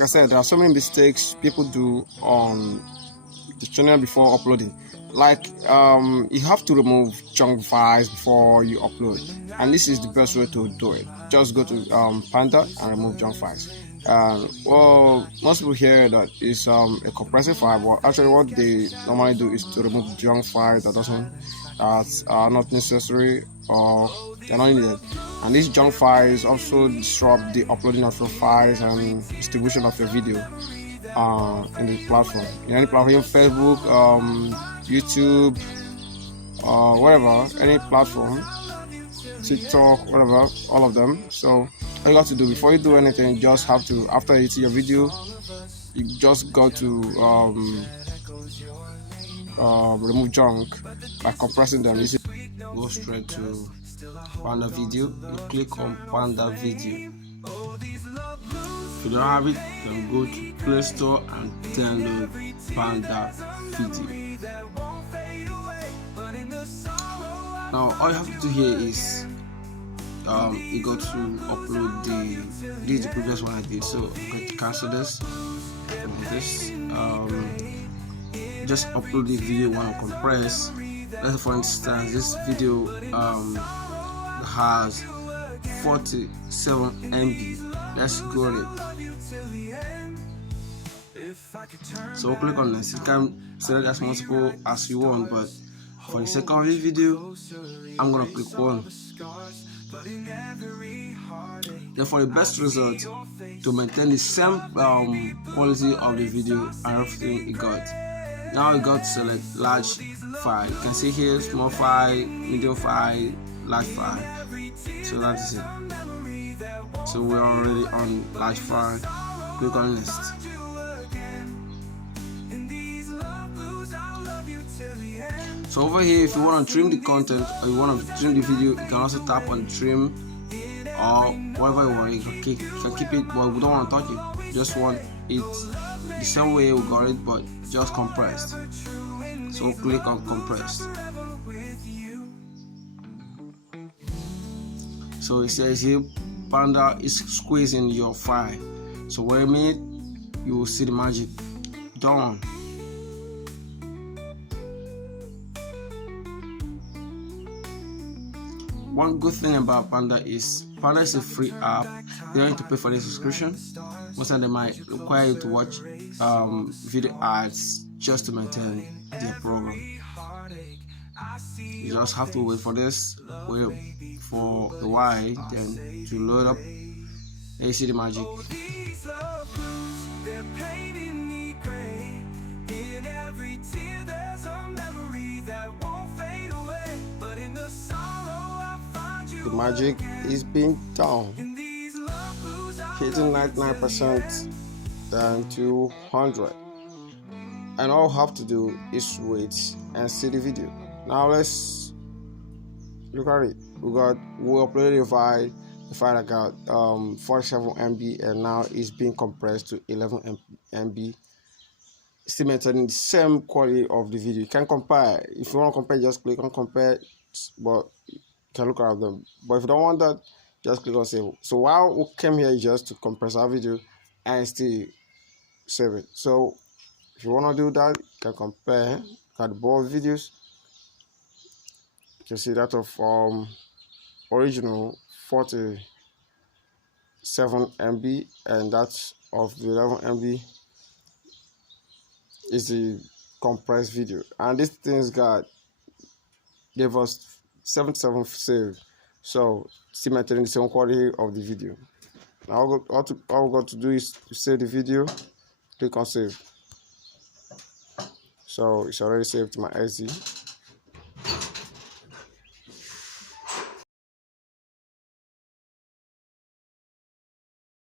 like I said, there are so many mistakes people do on the channel before uploading. Like you have to remove junk files before you upload, and this is the best way to do it. Just go to Panda and remove junk files. Well, most people hear that it's a compressor file, but actually what they normally do is to remove junk files that are not necessary or they're not needed. And these junk files also disrupt the uploading of your files and distribution of your video in the platform, in any platform, Facebook, YouTube, whatever, any platform, TikTok, whatever, all of them. So all you got to do before you do anything, you just have to, after you see your video, you just got to remove junk by compressing them. Go straight to Panda video. You click on Panda video. If you don't have it, then go to Play Store and download Panda video. Now all you have to do here is you got to upload this is the previous one I did, so I'm going to cancel this. Just upload the video you want to compress. Let's, for instance, this video has 47 MB. Let's go on it. So we'll click on this. You can select as multiple as you want, but for the sake of this video, I'm gonna click one. Then for the best result, to maintain the same quality of the video and everything you got. Now you got to select large file. You can see here small file, medium file, large file. So that is it. So we're already on large file. Click on list. So over here, if you want to trim the content or you want to trim the video, you can also tap on trim or whatever you want. You can keep it, but we don't want to touch it. We just want it the same way we got it, but just compressed. So click on compressed. So it says here Panda is squeezing your file. So wait a minute, you will see the magic done. One good thing about Panda is a free app. You don't need to pay for the subscription. Most of them might require you to watch video ads just to maintain the program. You just have to wait for this, wait for a while, then to load up, and you see the magic. The magic is being done, hitting 99% than 200, and all you have to do is wait and see the video. Now let's look at it. We uploaded a file that got 47 MB, and now it's being compressed to 11 MB, still maintaining the same quality of the video. You can compare. If you want to compare, just click on compare, but you can look at them. But if you don't want that, just click on save. So while we came here just to compress our video and still save it. So if you want to do that, you can compare at both videos. You can see that of original 47 MB, and that of the 11 MB is the compressed video. And this thing's gave us 77 save. So still maintaining the same quality of the video. Now all we got to do is to save the video. Click on save. So it's already saved to my SD.